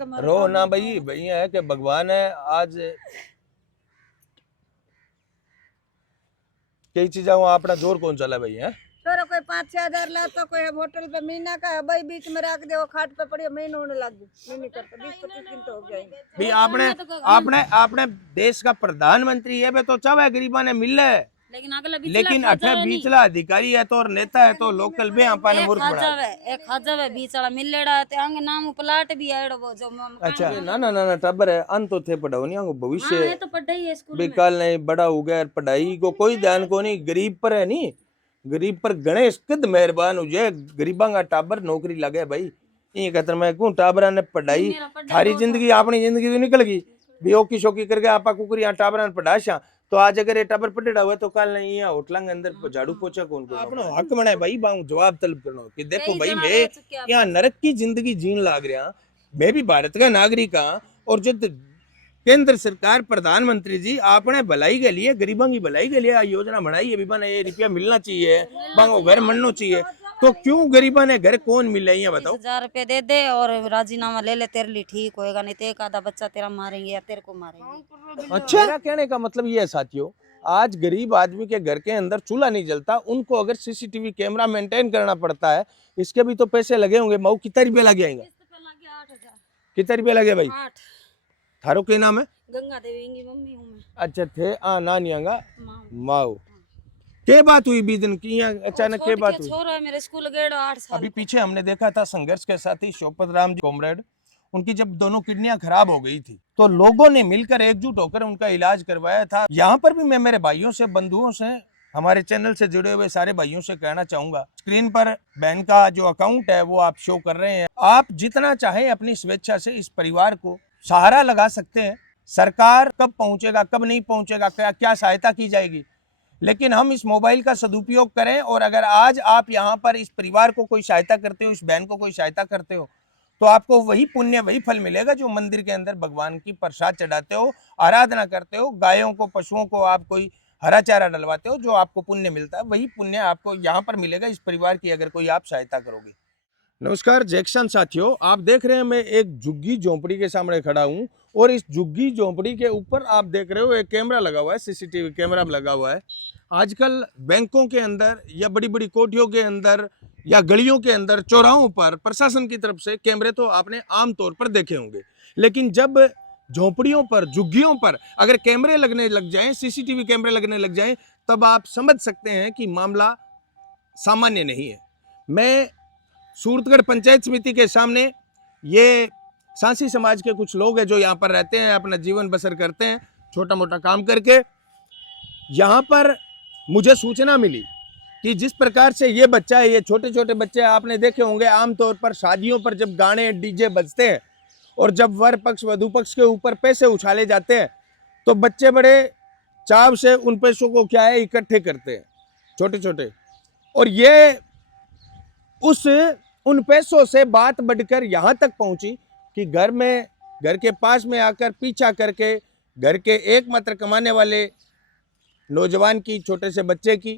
रो ना भाई, भैया है कि भगवान है। आज कई चीजा अपना जोर कौन चला भाई है। छोरा कोई 5-6 हजार लाता, कोई होटल पे महीना का है भाई, बीच में रख दे वो खाट पे पड़ी महीना होने लग गई, नहीं करता 20-25 दिन तो हो गया भाई। आपने आपने आपने देश का प्रधानमंत्री है तो चाहे गरीबा ने मिल है, लेकिन अठे बीचला अधिकारी है तो और नेता है तो लोकल भी आपा ने मूर्ख बना एक हजार बीचड़ा मिलेड़ा ते अंग नाम प्लाट भी आड़ो वो जो अच्छा ना ना ना ना टबर है अन तो थे पढ़ाओ नहीं भविष्य ये तो पढ़ाई है स्कूल भी में। कल नहीं बड़ा हो गया पढ़ाई को कोई ध्यान को नहीं, गरीब पर है नहीं, गरीब पर गणेश किद मेहरबान हो जाए, गरीबा का टाबर नौकरी लगे भाई। ये कहते मैं क्यों टाबरा ने पढ़ाई थारी जिंदगी अपनी जिंदगी तो निकल गई भी ओकी शोकी करके आपा कुकरी यहाँ टाबरा ने पढ़ाशा तो आज अगर ये टाबर पटेड़ा हुआ तो कल नहीं यहाँ होटलों के अंदर झाड़ू पोछा कौन को अपना हक बना भाई बाऊ जवाब तलब करना कि देखो भाई मैं यहाँ नरक की जिंदगी जीन लाग रहा, मैं भी भारत का नागरिक हाँ और जो केंद्र सरकार प्रधानमंत्री जी आपने भलाई के लिए गरीबों की भलाई के लिए योजना बनाई है, भी बना ये रुपया मिलना चाहिए, बांगो घर मिलना चाहिए, तो क्यों गरीबा ने घर कौन मिल रही है बताओ। 1000 रुपए दे दे और राजीनामा ले ले, तेरे लिए ठीक होएगा, नहीं तो एक आधा बच्चा तेरा मारेंगे या तेरे को मारेंगे। अच्छा मेरा कहने का मतलब ये है साथियों, आज गरीब आदमी के घर के अंदर चूल्हा नहीं जलता, उनको अगर सीसीटीवी कैमरा मेंटेन करना पड़ता है, इसके भी तो पैसे लगे होंगे। मऊ कितना रुपया लगे आएंगे, कितना रुपया लगे भाई। थारो के नाम है गंगा देवी की मम्मी हूं मैं। अच्छा थे नानी आंगा माओ के बात हुई बी दिन की अचानक के बात हुई। छोरा है मेरे स्कूल गेड़ 8 साल। अभी पीछे हमने देखा था संघर्ष के साथी शोपत राम जी कॉमरेड, उनकी जब दोनों किडनियां खराब हो गई थी तो लोगों ने मिलकर एकजुट होकर उनका इलाज करवाया था। यहाँ पर भी मैं मेरे भाइयों से बंधुओं से हमारे चैनल से जुड़े हुए सारे भाइयों से कहना चाहूंगा, स्क्रीन पर बहन का जो अकाउंट है वो आप शो कर रहे हैं, आप जितना चाहे अपनी स्वेच्छा से इस परिवार को सहारा लगा सकते हैं। सरकार कब पहुंचेगा कब नहीं पहुंचेगा क्या सहायता की जाएगी, लेकिन हम इस मोबाइल का सदुपयोग करें और अगर आज आप यहाँ पर इस परिवार को कोई सहायता करते हो, इस बहन को कोई सहायता करते हो तो आपको वही पुण्य वही फल मिलेगा जो मंदिर के अंदर भगवान की प्रसाद चढ़ाते हो, आराधना करते हो, गायों को पशुओं को आप कोई हरा चारा डलवाते हो, जो आपको पुण्य मिलता है वही पुण्य आपको यहाँ पर मिलेगा इस परिवार की अगर कोई आप सहायता करोगे। नमस्कार जैक्सन साथियों, आप देख रहे हैं मैं एक झुग्गी झोंपड़ी के सामने खड़ा हूं और इस झुग्गी झोंपड़ी के ऊपर आप देख रहे हो एक कैमरा लगा हुआ है, सीसीटीवी कैमरा लगा हुआ है। आजकल बैंकों के अंदर या बड़ी बड़ी कोठियों के अंदर या गलियों के अंदर चौराहों पर प्रशासन की तरफ से कैमरे तो आपने आम तौर पर देखे होंगे, लेकिन जब झोंपड़ियों पर झुग्गियों पर अगर कैमरे लगने लग जाएं, सीसीटीवी कैमरे लगने लग जाएं, तब आप समझ सकते हैं कि मामला सामान्य नहीं है। मैं सूरतगढ़ पंचायत समिति के सामने ये सांसी समाज के कुछ लोग हैं जो यहाँ पर रहते हैं, अपना जीवन बसर करते हैं छोटा मोटा काम करके। यहाँ पर मुझे सूचना मिली कि जिस प्रकार से ये बच्चा है, ये छोटे छोटे बच्चे आपने देखे होंगे आमतौर पर शादियों पर जब गाने डीजे बजते हैं और जब वर पक्ष वधु पक्ष के ऊपर पैसे उछाले जाते हैं तो बच्चे बड़े चाव से उन पैसों को क्या है इकट्ठे करते हैं छोटे छोटे, और ये उन पैसों से बात बढ़कर यहाँ तक पहुंची कि घर के पास में आकर पीछा करके घर के एकमात्र कमाने वाले नौजवान की, छोटे से बच्चे की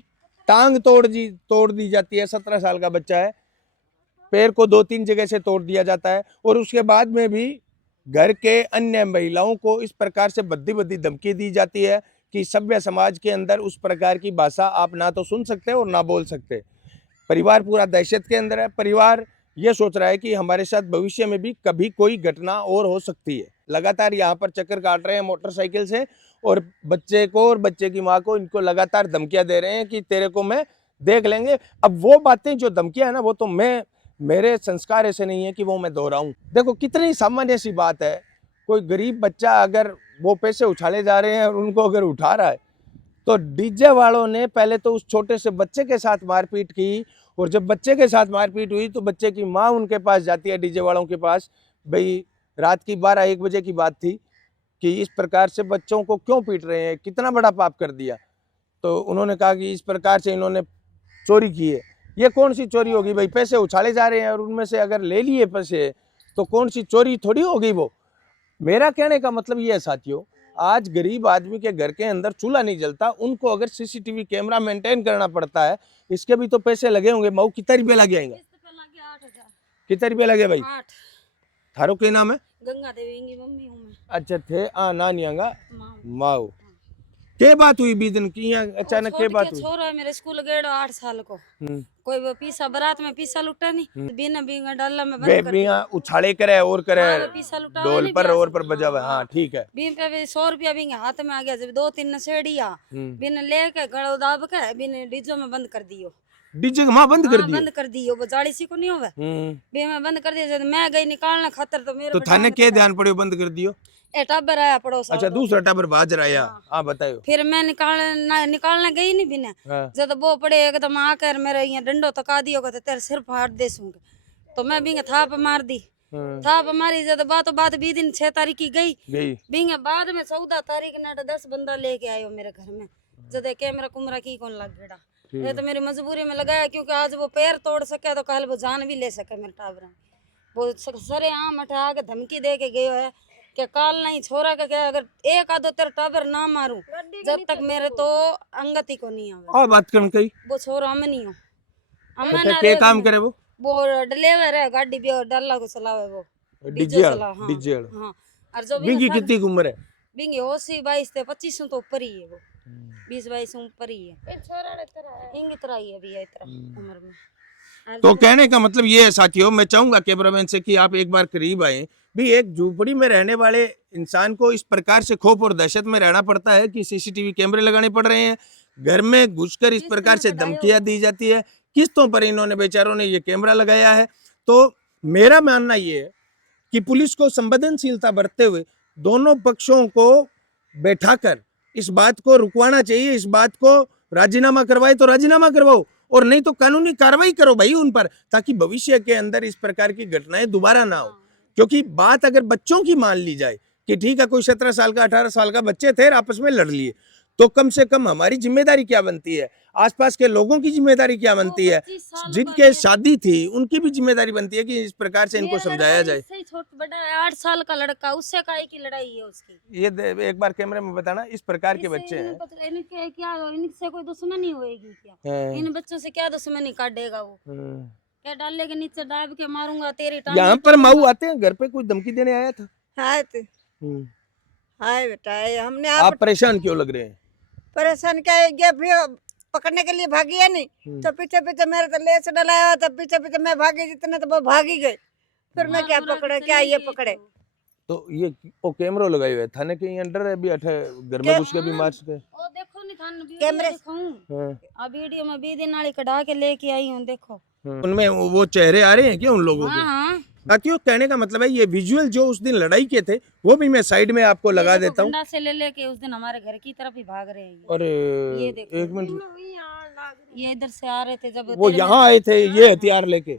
टांग तोड़ दी जाती है। 17 साल का बच्चा है, पैर को 2-3 जगह से तोड़ दिया जाता है और उसके बाद में भी घर के अन्य महिलाओं को इस प्रकार से बद्दी धमकी दी जाती है कि सभ्य समाज के अंदर उस प्रकार की भाषा आप ना तो सुन सकते और ना बोल सकते। परिवार पूरा दहशत के अंदर है। परिवार ये सोच रहा है कि हमारे साथ भविष्य में भी कभी कोई घटना और हो सकती है। लगातार यहाँ पर चक्कर काट रहे हैं मोटरसाइकिल से और बच्चे को और बच्चे की माँ को इनको लगातार धमकियां दे रहे हैं कि तेरे को मैं देख लेंगे। अब वो बातें जो धमकियां है ना, वो तो मेरे संस्कार ऐसे नहीं है कि वो मैं दोहराऊं। देखो कितनी सामान्य सी बात है, कोई गरीब बच्चा अगर वो पैसे उछाले जा रहे हैं और उनको अगर उठा रहा है तो डीजे वालों ने पहले तो उस छोटे से बच्चे के साथ मारपीट की और जब बच्चे के साथ मारपीट हुई तो बच्चे की माँ उनके पास जाती है डीजे वालों के पास। भाई रात की 12-1 बजे की बात थी कि इस प्रकार से बच्चों को क्यों पीट रहे हैं, कितना बड़ा पाप कर दिया। तो उन्होंने कहा कि इस प्रकार से इन्होंने चोरी की है। ये कौन सी चोरी होगी भाई, पैसे उछाले जा रहे हैं और उनमें से अगर ले लिए पैसे तो कौन सी चोरी थोड़ी होगी वो। मेरा कहने का मतलब ये है साथियों, आज गरीब आदमी के घर के अंदर चूल्हा नहीं जलता, उनको अगर सीसीटीवी कैमरा मेंटेन करना पड़ता है, इसके भी तो पैसे लगे होंगे। मऊ कितना रुपया लगे आएंगे, कितना रुपया लगे भाई। थारो के नाम है? गंगा देवी की मम्मी हूँ मैं। अच्छा थे नानियांगा माँ। माओ के बात हुई बी दिन की यहाँ अचानक के बात हुई? छोरा है मेरे स्कूल गेड़ो 8 साल को। कोई वो पीसा बारात में पीसा लुटा नहीं, बिना बिना डाला में बंद कर दिया। उछाले करे और करे पीसा लुटा ढोल पर और पर बजावे। हाँ ठीक है। बीन पे भी 100 रुपया बिंगे हाथ में आ गया, जब 2-3 नशेड़िया बिन लेके गड़ो दाब के बिन डीजो में बंद कर दियो। डीजे वहां बंद कर दियो? बंद कर दियो, वो जाली सी को नहीं होवे बे में बंद कर दिया। जब मैं गई निकालने खातर तो मेरे तो थाने के ध्यान पड़ियो बंद कर दियो? ए टाबर आया पड़ोस। अच्छा दूसरा टाबर बाज रहा है। हाँ बताओ। फिर मैं निकालने गई नहीं बिना। जब वो पड़े एकदम आकर मेरे यहाँ डंडो तका दियो तो तेरे सिर फाड़ दे सूंगे, तो मैं बिंगे थाप मार दी। थाप मारी जब बातों बात 20 दिन 6 तारीख की गई बिंगे बाद में 14 तारीख ना 10 बंदा लेके आयो मेरे घर में। जब कैमरा कुमरा की कौन लग गया, ये तो मेरी मजबूरी में लगाया, क्योंकि आज वो पैर तोड़ सके तो कल वो जान भी ले सके मेरे टाबरा। वो सरे आम उठा के धमकी दे के गयो है कि काल नहीं छोरा का क्या, अगर एक आधो तेरा टाबर ना मारूं जब तक मेरे तो अंगत ही को नहीं आवे। और बात करन कई वो छोरा अमनी हो, तो के काम करे वो डिलीवर है गाड़ी भी और डाला को चलावे वो डीजे हाँ। डीजे। हाँ और जो बिंगी कितनी उम्र है? बिंगी होसी 22 से 25 तो ऊपर ही है, वो 20-22 ऊपर ही है। इंगी तरह ही है अभी इतना उम्र में। तो कहने का मतलब ये है साथियों, मैं चाहूंगा कैमरामैन से कि आप एक बार करीब आए भी। एक झूपड़ी में रहने वाले इंसान को इस प्रकार से खौफ और दहशत में रहना पड़ता है कि सीसीटीवी कैमरे लगाने पड़ रहे हैं, घर में घुसकर इस प्रकार से धमकियां दी जाती है, किस्तों पर इन्होंने बेचारों ने ये कैमरा लगाया है। तो मेरा मानना ये है कि पुलिस को संवेदनशीलता बरतते हुए दोनों पक्षों को बैठाकर इस बात को रुकवाना चाहिए। इस बात को राजीनामा करवाए तो राजीनामा करवाओ, और नहीं तो कानूनी कार्रवाई करो भाई उन पर, ताकि भविष्य के अंदर इस प्रकार की घटनाएं दोबारा ना हो। क्योंकि बात अगर बच्चों की मान ली जाए कि ठीक है कोई 17 साल का 18 साल का बच्चे थे आपस में लड़ लिए, तो कम से कम हमारी जिम्मेदारी क्या बनती है, आसपास के लोगों की जिम्मेदारी क्या बनती है, जिनके शादी थी उनकी भी जिम्मेदारी बनती है कि इस प्रकार से इनको समझाया जाए। छोटा बड़ा 8 साल का लड़का, उससे काहे की लड़ाई है उसकी? ये एक बार कैमरे में बताना, इस प्रकार के बच्चे हैं। इनके क्या इनसे कोई दुश्मनी होएगी क्या? इन बच्चों से क्या दुश्मनी काटेगा वो? क्या डाले के नीचे डाब के मारूंगा तेरी टांग। यहाँ पर माऊ आते हैं घर पे, कोई धमकी देने आया था? हाय हाय बेटा, हमने आप परेशान क्यों लग रहे हैं? परेशान क्या है, ये भी पकड़ने के लिए भागी है नहीं तो पीछे पीछे मेरे तो लेस डलाया था, पीछे पीछे मैं भागी जितने तो वो भागी गए, फिर मैं क्या पकड़े क्या ये पकड़े। तो ये वो कैमरा लगाए हुए थाने के अंडर है भी, अठे घर में घुस के भी मार सके। ओ देखो नहीं थाने कैमरे दिखाऊं, अब वीडियो में 20 दिन नाली कढ़ा के लेके आई हूं, देखो उनमें वो चेहरे आ रहे हैं क्या उन लोगों के? साथियों कहने का मतलब है ये विजुअल जो उस दिन लड़ाई के थे वो भी मैं साइड में आपको लगा देता हूँ। से ले लेके उस दिन हमारे घर की तरफ ही भाग रहे हैं। अरे ये देखो, एक मिनट, ये इधर से आ रहे थे जब वो यहाँ आए थे ये हथियार लेके।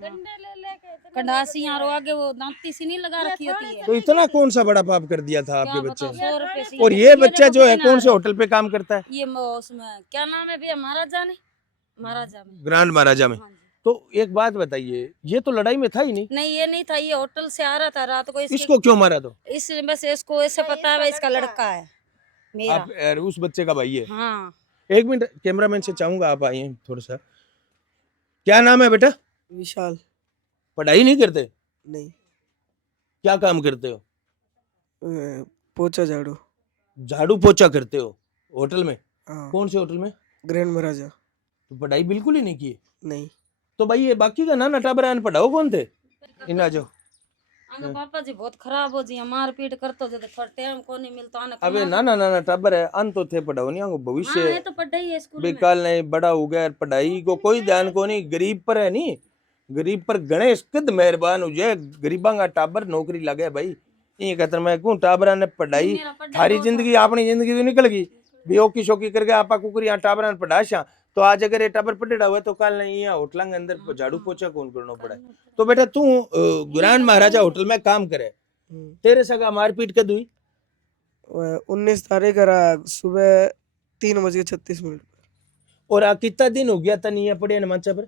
कंडासी यहाँ आगे वो दांती सी नहीं लगा रखी होती है। तो इतना कौन सा बड़ा पाप कर दिया था आपके बच्चे ने? और ये बच्चा जो है कौन से होटल पे काम करता है? ये उसमें क्या नाम है भैया, महाराजा ने, महाराजा में, ग्रांड महाराजा में। तो एक बात बताइए, ये तो लड़ाई में था ही नहीं। नहीं ये नहीं था, ये होटल से आ रहा था रात को। इसको क्यों मारा? तो इस बस इसको ऐसे पता है इसका लड़का है मेरा। आप उस बच्चे का भाई है? हाँ। एक मिनट कैमरामैन से चाहूंगा आप आइए थोड़ा सा। क्या नाम है बेटा? विशाल। पढ़ाई नहीं करते? नहीं। क्या काम करते हो? पोछा झाड़ू। झाड़ू पोछा करते हो होटल में? हाँ। कौन से होटल में? ग्रैंड महाराजा। तो पढ़ाई बिल्कुल ही नहीं की? नहीं। तो भाई ये बाकी का ना नटाबरान पढ़ाओ कौन थे? इन आ जाओ। पापा जी बहुत खराब हो जी, मार पीट करते जो थोड़ा टाइम को नहीं मिलता आने का। अबे ना ना ना टबर है अन तो थे पढ़ाओ नहीं आगो भविष्य। हाँ, तो पढ़ाई है स्कूल में। बेकाल नहीं बड़ा हो गया, पढ़ाई को कोई ध्यान को नहीं, गरीब पर है नहीं, गरीब पर गणेश कद मेहरबान हो जाए, गरीबा का टाबर नौकरी लगे भाई। ये कहते मैं कहूँ टाबरा ने पढ़ाई थारी जिंदगी अपनी जिंदगी तो निकल गई बेओकी शोकी करके आपा कुकर यहाँ टाबरा ने पढ़ाशा। तो आज अगर ये टाबर पढ़ा हुआ तो कल नहीं यहाँ होटल के अंदर झाड़ू पोछा कौन करना पड़ा। तो बेटा तू ग्रांड महाराजा होटल में काम करे, तेरे सगा मारपीट कद हुई? 19 तारीख सुबह 3:36 और कितना दिन हो गया था नहीं है पड़े माचा पर?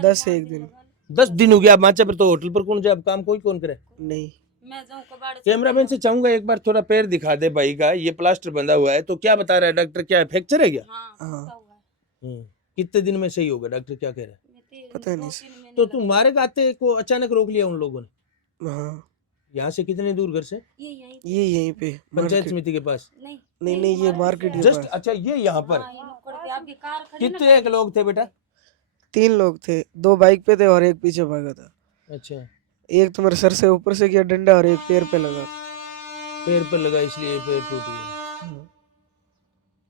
10 दिन। 10 दिन हो गया माचा पर। तो होटल पर कौन जब काम कोई कौन करे? नहीं। कैमरामैन से चाहूंगा एक बार थोड़ा पैर दिखा दे भाई का, ये प्लास्टर बंधा हुआ है। तो क्या बता रहा है डॉक्टर, क्या फ्रैक्चर है क्या? हाँ। कितने दिन में सही होगा डॉक्टर क्या कह रहे हैं? पता नहीं। तो तुम्हारे गाते को अचानक रोक लिया उन लोगों ने? हाँ। यहाँ से कितने दूर घर से? ये यहीं पे पंचायत समिति के पास? नहीं ये मार्केट के जस्ट पास। अच्छा, ये यहाँ पर कितने एक लोग थे बेटा? 3 लोग थे, 2 बाइक पे थे और एक पीछे भागा था। अच्छा, एक तो मेरे सर से ऊपर से किया डंडा और एक पैर पे लगा। पैर पर लगा इसलिए पैर टूट गया।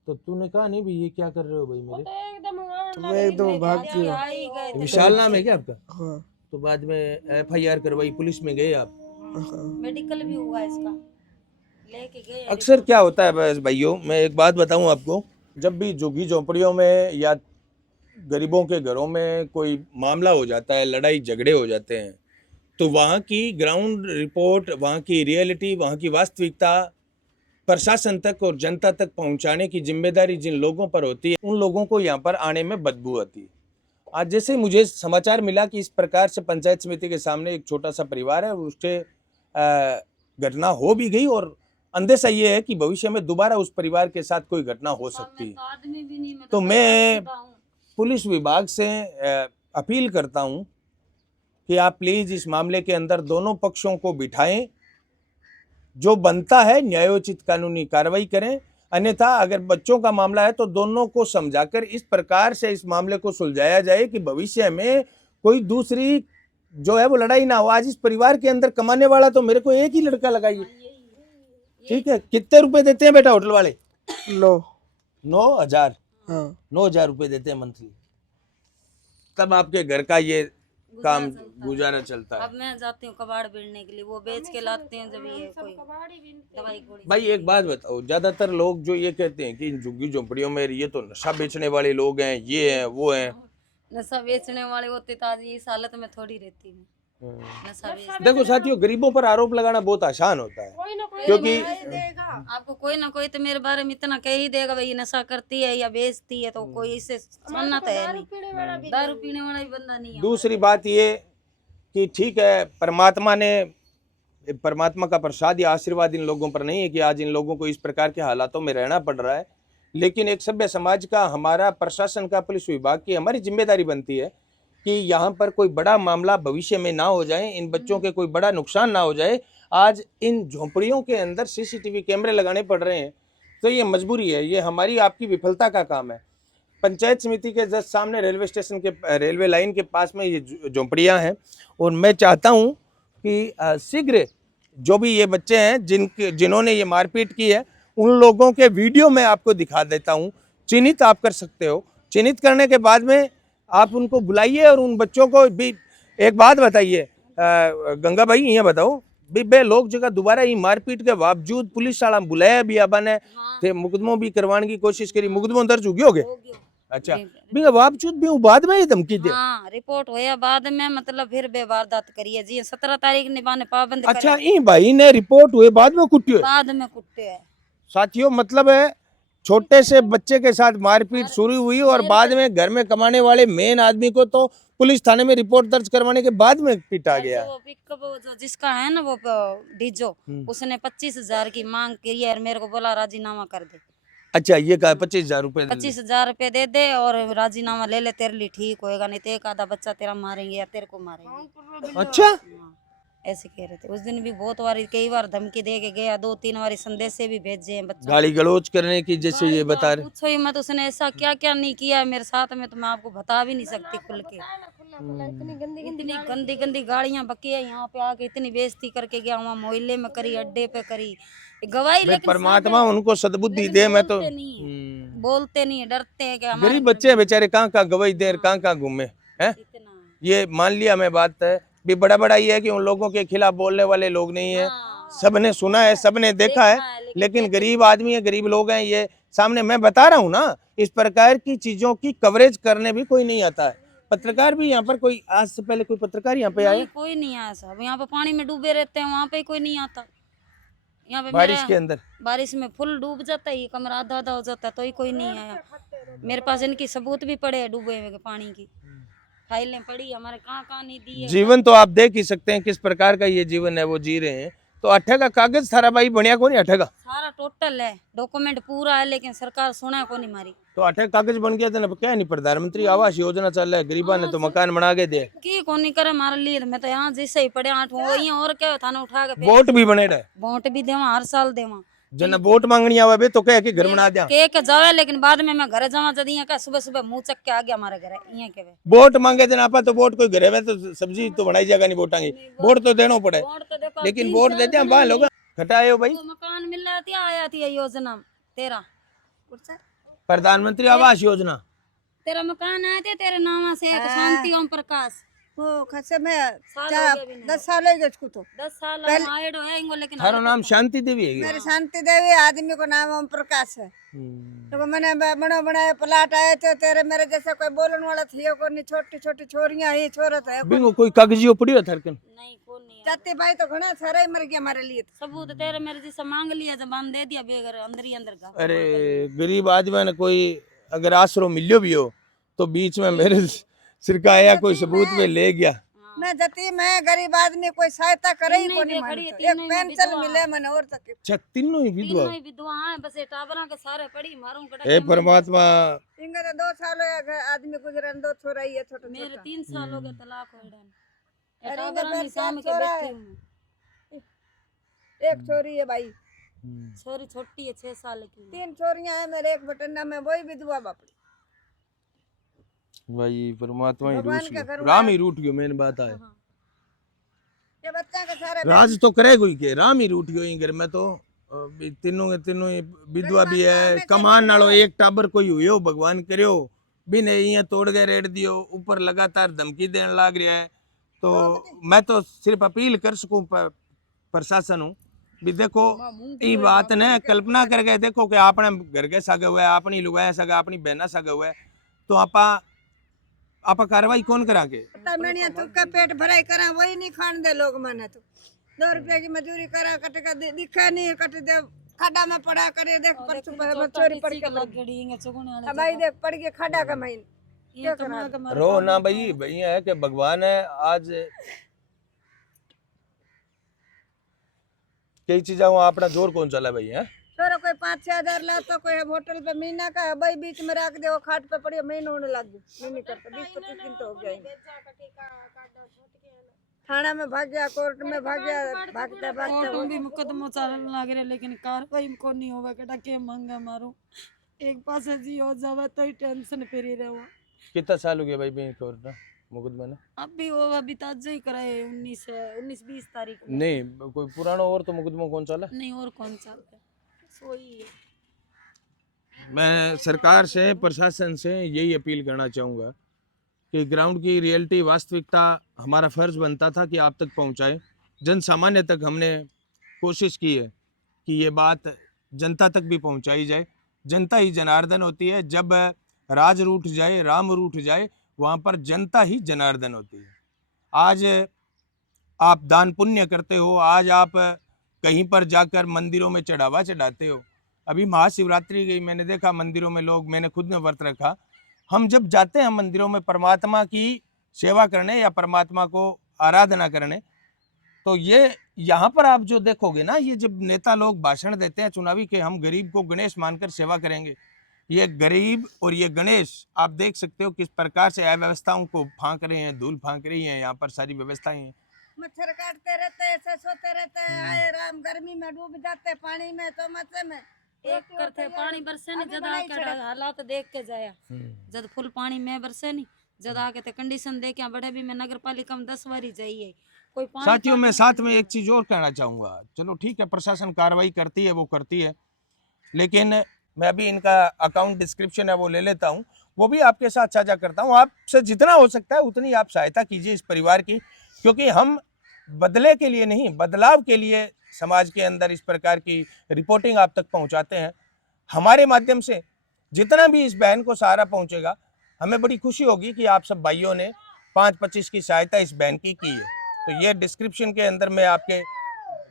तो तूने कहा नहीं भी ये क्या कर रहे हो भाई मेरे? तो मैं एकदम भाग गया। विशाल नाम है क्या आपका? हाँ तो बाद में FIR करवाई, पुलिस में गए आप? हाँ। मेडिकल भी हुआ इसका, लेके गए। अक्सर क्या होता है बस भाइयों, मैं एक बात बताऊं आपको, जब भी झुग्गी झोंपड़ियों में या गरीबों के घरों में कोई मामला हो जाता है, लड़ाई झगड़े हो जाते हैं, तो वहाँ की ग्राउंड रिपोर्ट, वहाँ की रियलिटी, वहाँ की वास्तविकता प्रशासन तक और जनता तक पहुँचाने की जिम्मेदारी जिन लोगों पर होती है, उन लोगों को यहाँ पर आने में बदबू आती है। आज जैसे मुझे समाचार मिला कि इस प्रकार से पंचायत समिति के सामने एक छोटा सा परिवार है, उसके घटना हो भी गई और अंदेशा ये है कि भविष्य में दोबारा उस परिवार के साथ कोई घटना हो सकती है। तो मैं पुलिस विभाग से अपील करता हूं कि आप प्लीज इस मामले के अंदर दोनों पक्षों को बिठाएं, जो बनता है न्यायोचित कानूनी कार्रवाई करें, अन्यथा अगर बच्चों का मामला है तो दोनों को समझाकर इस प्रकार से इस मामले को सुलझाया जाए कि भविष्य में कोई दूसरी जो है वो लड़ाई ना हो। आज इस परिवार के अंदर कमाने वाला तो मेरे को एक ही लड़का लगाइए, ठीक है? कितने रुपए देते हैं बेटा होटल वाले? 9,000। हाँ 9,000 रुपए देते हैं मंथली, तब आपके घर का ये काम गुजारा चलता है। अब मैं जाती हूँ कबाड़ बेचने के लिए, वो बेच के लाते हैं जब ये कोई दवाई गोली। भाई एक बात बताओ, ज्यादातर लोग जो ये कहते हैं कि इन झुग्गी झोंपड़ियों में ये तो नशा बेचने वाले लोग हैं, ये हैं वो हैं। नशा बेचने वाले होते तो आज इस हालत में थोड़ी रहती हूँ। नशा बेच देखो साथियों, गरीबों पर आरोप लगाना बहुत आसान होता है, क्योंकि आपको कोई ना कोई तो मेरे बारे में इतना कह ही देगा भाई नशा करती है या बेचती है, तो कोई इससे सुनना तो है नहीं। दारू पीने वाला भी बंदा नहीं है। दूसरी बात ये कि ठीक है, परमात्मा का प्रसाद या आशीर्वाद इन लोगों पर नहीं है कि आज इन लोगों को इस प्रकार के हालातों में रहना पड़ रहा है, लेकिन एक सभ्य समाज का, हमारा प्रशासन का, पुलिस विभाग की हमारी जिम्मेदारी बनती है कि यहाँ पर कोई बड़ा मामला भविष्य में ना हो जाए, इन बच्चों के कोई बड़ा नुकसान ना हो जाए। आज इन झोंपड़ियों के अंदर CCTV कैमरे लगाने पड़ रहे हैं, तो ये मजबूरी है, ये हमारी आपकी विफलता का काम है। पंचायत समिति के जस्ट सामने रेलवे स्टेशन के, रेलवे लाइन के पास में ये झोंपड़ियाँ हैं, और मैं चाहता हूँ कि शीघ्र जो भी ये बच्चे हैं जिन्होंने ये मारपीट की है, उन लोगों के वीडियो मैं आपको दिखा देता हूँ। चिन्हित आप कर सकते हो, चिन्हित करने के बाद में आप उनको बुलाइए और उन बच्चों को भी एक बात बताइए। गंगा भाई ये बताओ भी बे लोग जगह दोबारा ये मारपीट के बावजूद पुलिस वाला बुलाया भी आबा ने थे, मुकदमों भी करवाने की कोशिश करी, मुकदमों दर्ज हो गए? अच्छा, भी बावजूद भी बाद में ये धमकी दे। हाँ, रिपोर्ट होया बाद में, मतलब फिर बेवारदात करिए जी। 17 तारीख निभाने पाबंद अच्छा, ये भाई ने रिपोर्ट हुए बाद में कुटे? बाद में कुटे है साथियों, मतलब है छोटे से बच्चे के साथ मारपीट शुरू हुई और बाद में घर में कमाने वाले मेन आदमी को तो पुलिस थाने में रिपोर्ट दर्ज करवाने के बाद में पीटा गया। वो पिकअप जो जिसका है ना वो डीजो, उसने 25,000 की मांग की है और मेरे को बोला राजीनामा कर दे। अच्छा, ये कहा 25,000 रुपए? 25,000 रुपए दे दे और राजीनामा ले ले, तेरे लिए ठीक होएगा, नहीं तो एक आधा बच्चा तेरा मारेंगे या तेरे को मारेंगे। अच्छा, हाँ, ऐसे कह रहे थे। उस दिन भी बहुत बार, कई बार धमकी दे के गया, 2-3 बार संदेश से भी भेजे हैं बच्चों। गाली गलौज करने की, जैसे ये बता रहे। पूछो ही मत, उसने ऐसा क्या क्या नहीं किया है मेरे साथ में, तो मैं आपको बता भी नहीं सकती खुल के। इतनी गंदी गंदी गाड़ियां बकी है यहाँ पे आके, इतनी बेइज्जती करके गया, वहाँ मोहल्ले में करी, अड्डे पे करी, गवाही। लेकिन परमात्मा उनको सद्बुद्धि दे। मैं तो बोलते नहीं है, डरते हैं कि गरीब बच्चे बेचारे कहाँ गवाही देर कहाँ घूमे हैं। ये मान लिया मैं बात है भी, बड़ा बड़ा ये है कि उन लोगों के खिलाफ बोलने वाले लोग नहीं है, सबने सुना है, सबने देखा है, लेकिन गरीब आदमी है, गरीब लोग हैं ये सामने। मैं बता रहा हूँ ना, इस प्रकार की चीजों की कवरेज करने भी कोई नहीं आता है। पत्रकार भी यहाँ पर कोई, आज से पहले कोई पत्रकार यहाँ पे आया? कोई नहीं आया साहब, यहाँ पे पानी में डूबे रहते हैं, वहाँ पे कोई नहीं आता। यहाँ पे बारिश के अंदर, बारिश में फुल डूब जाता है, ये कमरा आधा आधा हो जाता है, तो ही कोई नहीं आया। मेरे पास इनकी सबूत भी पड़े हैं डूबे हुए पानी की, फाइलें पड़ी हमारे, कहाँ नहीं दी है। जीवन तो आप देख ही सकते हैं किस प्रकार का ये जीवन है वो जी रहे हैं। तो अठे का कागज थारा भाई बढ़िया को नहीं अठे का सारा टोटल है, डॉक्यूमेंट पूरा है, लेकिन सरकार सुना को नहीं मारी। तो अठे कागज बन गया तो क्या नहीं, प्रधानमंत्री आवास योजना चल रहा है, गरीबा ने तो मकान बना के दे की को नहीं करे हमारे लिए। मैं तो यहाँ जैसे ही पड़े 8 वही और क्या थाने उठा के वोट भी बने रहे, वोट भी देवा, हर साल देवा। जन वोट मांगनी आवे बे तो कह के घर बना दिया के जावे, लेकिन बाद में मैं घर जावा जद का सुबह सुबह मुंह चक के आ गया हमारे घर यहाँ के। वोट मांगे दिन आपा तो वोट कोई घरे में तो सब्जी तो बनाई जाएगा नहीं, वोटांगी वोट तो देना पड़े, वोट तो देखो लेकिन वोट देते हैं बाल होगा घटाए हो भाई। तो मकान मिल रहा थी, आया थी ये योजना तेरा प्रधानमंत्री आवास योजना, तेरा मकान आए थे तेरे नाम से, एक शांति ओम प्रकाश वो खसे में साल क्या हो गया भी नहीं। 10 साल हो गए उसको तो 10 साल आए है इनको, लेकिन थारो नाम शांति देवी है क्या? मेरी शांति देवी, आदमी को नाम ओम प्रकाश है। तो मैंने बड़ा बड़ा प्लाट आए थे, तेरे मेरे जैसे कोई बोलने वाला थी को नहीं, छोटी छोटी छोरियां ही छोरत है। बिंगो कोई कागजियो पड़ी है थरकन नहीं कौन नहीं है। जाति भाई तो घना सारा ही मर गया हमारे लिए तो। सबूत तेरे मेरे जैसा मांग लिया, जबान दे दिया बेगर अंदर ही अंदर का। अरे गरीब आदमी ने कोई अगर आसरो मिलियो भी हो तो बीच में मेरे सिर का आया कोई सबूत में ले गया। मैं जति मैं गरीब आदमी कोई सहायता करे ही तीनों कोनी ही मानी खड़ी है, तो। तीनों एक ही पेंशन विधवा मिले मने और तक अच्छा तीनों ही विधवा, तीनों ही विधवा हैं, बस ये टाबरा के सारे पड़ी मारूं कटा हे परमात्मा। इनका तो 2 साल हो गए आदमी गुजरन, 2 छोरा ही है छोटा मेरे छोटा। 3 साल हो गए तलाक हो डन। अरे टाबरा इनका में काम के 4 छोरा बैठी है, हूं। एक छोरी है भाई, छोरी छोटी है 6 साल की। 3 छोरियां है मेरे, एक बटन्ना में वही विधवा बापड़ी। भाई परमात्मा ही भगवान रूठ का गयो, घर राम ही रूठ गयो, मेन बात है ये बच्चा के सारे राज तो करे कोई के राम ही रूठ गयो ही घर में तो। तीनों के तीनों ही विधवा भी है, कमान नालो एक टाबर कोई हुयो भगवान करियो भी नहीं, ये तोड़ गए रेट दियो, ऊपर लगातार धमकी देने लाग रहा है। तो मैं तो सिर्फ अपील कर सकूं प्रशासन हूँ भी देखो ये बात ने कल्पना करके देखो कि आपने घर के सगे हुए, अपनी लुगाया सगा, अपनी बहना सगे हुए, तो आपा कार्रवाई कौन करा के? तमनिया तू का पेट भराई करा वही नहीं खान दे लोग माने तो 2 रुपए की मजदूरी करा कट का दिखा नहीं, कट दे खड्डा में पड़ा करे, देख परसों चोरी पड़ के मर गई भाई, देख पड़ के खड्डा का महीन क्या करा। रो ना भाई, भैया है कि भगवान है। आज कई चीजा अपना जोर कौन चला भाई है, छोरा कोई 5-6 हजार ला तो कोई होटल पे महीना का भाई बीच में रख दे, वो खाट पे पड़ी महीना होने लग गई, नहीं करता 20-25 दिन तो हो गया। थाना में भाग गया, कोर्ट में भाग गया, भागते भागते भी मुकदमा चलन लाग रहे, लेकिन कार्रवाई को नहीं होगा केटा के मांगा मारो। एक पास जी हो जावे तो ही टेंशन फ्री रहो। कितना साल हो गया भाई बैंक कोर्ट मुकदमा ने? अभी वो अभी ताजा ही कराए 19-20 तारीख को। नहीं कोई पुराना और तो मुकदमा कौन चला नहीं और कौन चलता सोई है। मैं सरकार से प्रशासन से यही अपील करना चाहूँगा कि ग्राउंड की रियलिटी वास्तविकता हमारा फर्ज बनता था कि आप तक पहुँचाए, जन सामान्य तक हमने कोशिश की है कि ये बात जनता तक भी पहुँचाई जाए। जनता ही जनार्दन होती है, जब राज रूठ जाए, राम रूठ जाए, वहाँ पर जनता ही जनार्दन होती है। आज आप दान पुण्य करते हो, आज आप कहीं पर जाकर मंदिरों में चढ़ावा चढ़ाते हो। अभी महाशिवरात्रि गई, मैंने देखा मंदिरों में लोग, मैंने खुद ने व्रत रखा। हम जब जाते हैं मंदिरों में परमात्मा की सेवा करने या परमात्मा को आराधना करने, तो ये यहाँ पर आप जो देखोगे ना, ये जब नेता लोग भाषण देते हैं चुनावी के हम गरीब को गणेश मानकर सेवा करेंगे, ये गरीब और ये गणेश आप देख सकते हो किस प्रकार से अव्यवस्थाओं को फांक रहे हैं, धूल फांक रही हैं। यहाँ पर सारी व्यवस्थाएं हैं, मच्छर काटते रहते हैं, ऐसे सोते रहते हैं, आए राम गर्मी में डूब जाते हैं पानी में, चौमासे में एक करते पानी बरसे नहीं, जद आके हालात देख के जाया, जद फुल पानी में बरसे नहीं, जद आके ते कंडीशन देख के बड़े भी में नगर पालिका में 10 बारी जाइए कोई पानी। साथियों मैं साथ में एक चीज और कहना चाहूँगा, चलो ठीक है प्रशासन कार्रवाई करती है वो करती है, लेकिन मैं अभी इनका अकाउंट डिस्क्रिप्शन है वो ले लेता हूँ, वो भी आपके साथ साझा करता हूँ। आपसे जितना हो सकता है उतनी आप सहायता कीजिए इस परिवार की, क्योंकि हम बदले के लिए नहीं, बदलाव के लिए समाज के अंदर इस प्रकार की रिपोर्टिंग आप तक पहुंचाते हैं। हमारे माध्यम से जितना भी इस बहन को सहारा पहुंचेगा, हमें बड़ी खुशी होगी कि आप सब भाइयों ने 5-25 की सहायता इस बहन की है। तो ये डिस्क्रिप्शन के अंदर मैं आपके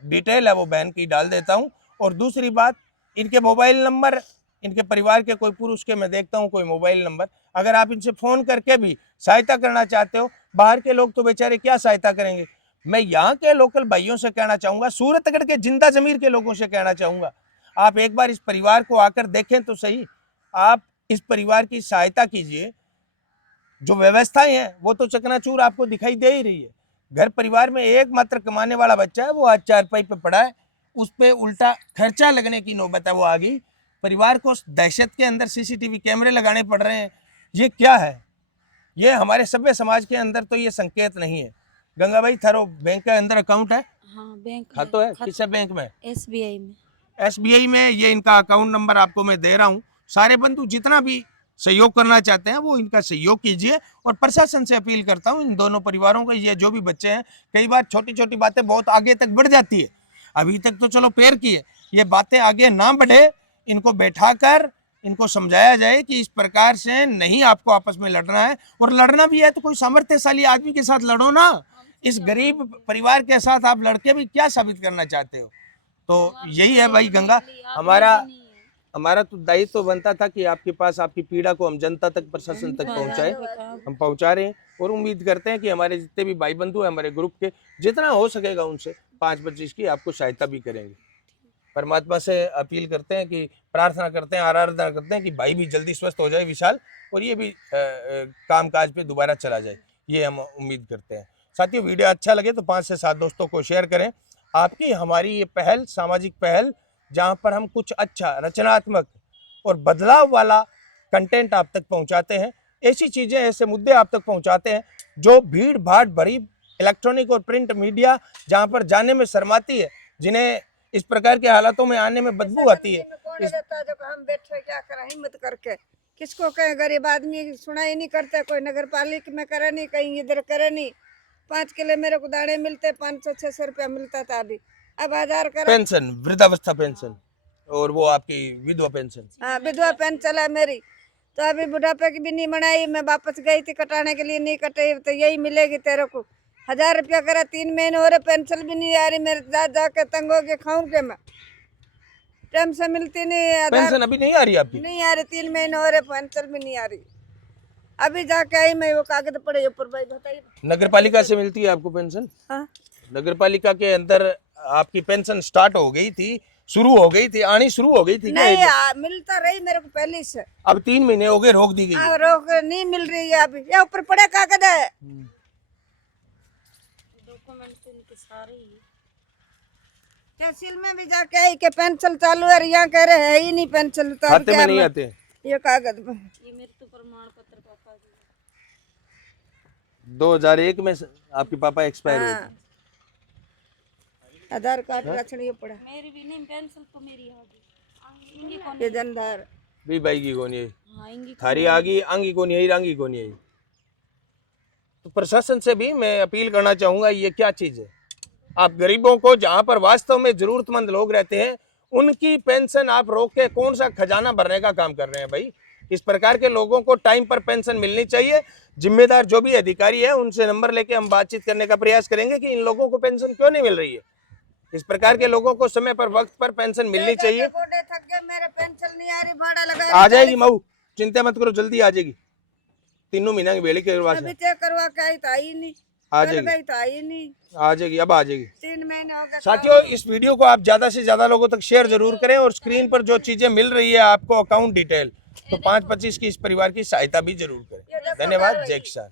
डिटेल है वो बहन की डाल देता हूँ। और दूसरी बात, इनके मोबाइल नंबर, इनके परिवार के कोई पुरुष के मैं देखता हूँ कोई मोबाइल नंबर, अगर आप इनसे फ़ोन करके भी सहायता करना चाहते हो, बाहर के लोग तो बेचारे क्या सहायता करेंगे, मैं यहाँ के लोकल भाइयों से कहना चाहूँगा, सूरतगढ़ के जिंदा जमीर के लोगों से कहना चाहूँगा, आप एक बार इस परिवार को आकर देखें तो सही। आप इस परिवार की सहायता कीजिए। जो व्यवस्थाएं हैं वो तो चकनाचूर आपको दिखाई दे ही रही है। घर परिवार में एकमात्र कमाने वाला बच्चा है, वो आज चारपाई पे पड़ा है, उस पे उल्टा खर्चा लगने की नौबत है वो आ गई। परिवार को दहशत के अंदर सीसीटीवी कैमरे लगाने पड़ रहे हैं। ये क्या है? ये हमारे सभ्य समाज के अंदर तो ये संकेत नहीं है। गंगा भाई, थारो बैंक के अंदर अकाउंट है? हाँ, बैंक खातो है? किस बैंक में? SBI में। SBI में। ये इनका अकाउंट नंबर आपको मैं दे रहा हूँ। सारे बंधु जितना भी सहयोग करना चाहते हैं वो इनका सहयोग कीजिए। और प्रशासन से अपील करता हूँ, इन दोनों परिवारों को, ये जो भी बच्चे हैं, कई बार छोटी छोटी बातें बहुत आगे तक बढ़ जाती है। अभी तक तो चलो पैर की है, ये बातें आगे ना बढ़े। इनको बैठाकर इनको समझाया जाए कि इस प्रकार से नहीं आपको आपस में लड़ना है, और लड़ना भी है तो कोई सामर्थ्यशाली आदमी के साथ लड़ो ना। इस गरीब परिवार के साथ आप लड़के भी क्या साबित करना चाहते हो? तो यही है भाई गंगा, हमारा तो दायित्व तो बनता था कि आपके पास आपकी पीड़ा को हम जनता तक, प्रशासन तक पहुंचाए। हम पहुंचा रहे हैं और उम्मीद करते हैं कि हमारे जितने भी भाई बंधु हैं हमारे ग्रुप के, जितना हो सकेगा उनसे 5-25 की आपको सहायता भी करेंगे। परमात्मा से अपील करते हैं कि प्रार्थना करते हैं, आराधना करते हैं कि भाई भी जल्दी स्वस्थ हो जाए विशाल, और ये भी काम काज पे दोबारा चला जाए, ये हम उम्मीद करते हैं। साथियों, वीडियो अच्छा लगे तो 5 से 7 दोस्तों को शेयर करें। आपकी हमारी ये पहल, सामाजिक पहल, जहाँ पर हम कुछ अच्छा, रचनात्मक और बदलाव वाला कंटेंट आप तक पहुँचाते हैं, ऐसी चीज़ें, ऐसे मुद्दे आप तक पहुँचाते हैं जो भीड़ भाड़ भरी इलेक्ट्रॉनिक और प्रिंट मीडिया जहाँ पर जाने में शर्माती है, जिन्हें इस प्रकार के हालातों में आने में बदबू आती है। हम बैठे क्या करें हिम्मत करके, किसको कहे? गरीब आदमी सुनाई नहीं करते, कोई नगर पालिका में करे नहीं, कहीं इधर करे नहीं। 5 किलो मेरे को दाने मिलते, 500-600 रुपया मिलता था, अभी अब 1000 कर पेंशन, वृद्धावस्था पेंशन, और वो आपकी विधवा पेंशन। हाँ, विधवा पेंशन है मेरी, तो अभी बुढ़ापे की भी नहीं बनाई। मैं वापस गई थी कटाने के लिए, नहीं कटे तो यही मिलेगी तेरे को। 1000 रुपया करा, 3 महीने हो रहे, पेंशन भी नहीं आ रही। मेरे जाके तंग हो के खाऊं के मैं, टाइम से मिलती नहीं। पेंशन अभी नहीं आ रही आपकी? नहीं आ रही, 3 महीने हो रहे, पेंशन भी नहीं आ रही। अभी जाके आई मैं, वो कागज पड़े ऊपर। भाई बताइए, नगर पालिका से मिलती है आपको पेंशन? हाँ, नगर पालिका के अंदर आपकी पेंशन स्टार्ट हो गई थी, शुरू हो गई थी, आनी शुरू हो गई थी? नहीं मिलता रही मेरे को पहले से। अब 3 महीने हो गए, रोक दी गई? रोक नहीं मिल रही है अभी। ये ऊपर पड़े कागज है, तहसील में भी जाके आई के पेंशन चालू है, यहाँ कह रहे है ही नहीं पेंशन। खाते में नहीं आते ये कागज में। ये मृत्यु प्रमाण पत्र पापा जी 2001 में आपके पापा एक्सपायर हुए थे। आधार कार्ड रखनी पड़ा। मेरी भी नहीं पेंशन तो मेरी आ गई। ये जनदार भी भाई की कोनी है, हाँ, इंगी थारी आ गई, आंगी कोनी है, रांगी कोनी है। तो प्रशासन से भी मैं अपील करना चाहूंगा, ये क्या चीज है? आप गरीबों को, जहां पर वास्तव में जरूरतमंद लोग रहते हैं, उनकी पेंशन आप रोक के कौन सा खजाना भरने का काम कर रहे हैं भाई? इस प्रकार के लोगों को टाइम पर पेंशन मिलनी चाहिए। जिम्मेदार जो भी अधिकारी है उनसे नंबर लेके हम बातचीत करने का प्रयास करेंगे कि इन लोगों को पेंशन क्यों नहीं मिल रही है। इस प्रकार के लोगों को समय पर, वक्त पर पेंशन मिलनी चाहिए। मेरे पेंशन नहीं आ रही, भाड़ा लगा। आ जाएगी मऊ, चिंता मत करो, जल्दी आ जाएगी। 3 महीना की बेड़ी के अभी चेक करवा के आई तो आई नहीं, आ जाएगी, गई तो आई नहीं, आ जाएगी, अब आ जाएगी। 3 महीने हो गए। साथियों, इस वीडियो को आप ज्यादा से ज्यादा लोगों तक शेयर जरूर करें, और स्क्रीन पर जो चीजें मिल रही है आपको अकाउंट डिटेल, तो 5-25 की इस परिवार की सहायता भी जरूर करें। धन्यवाद। जय किसान।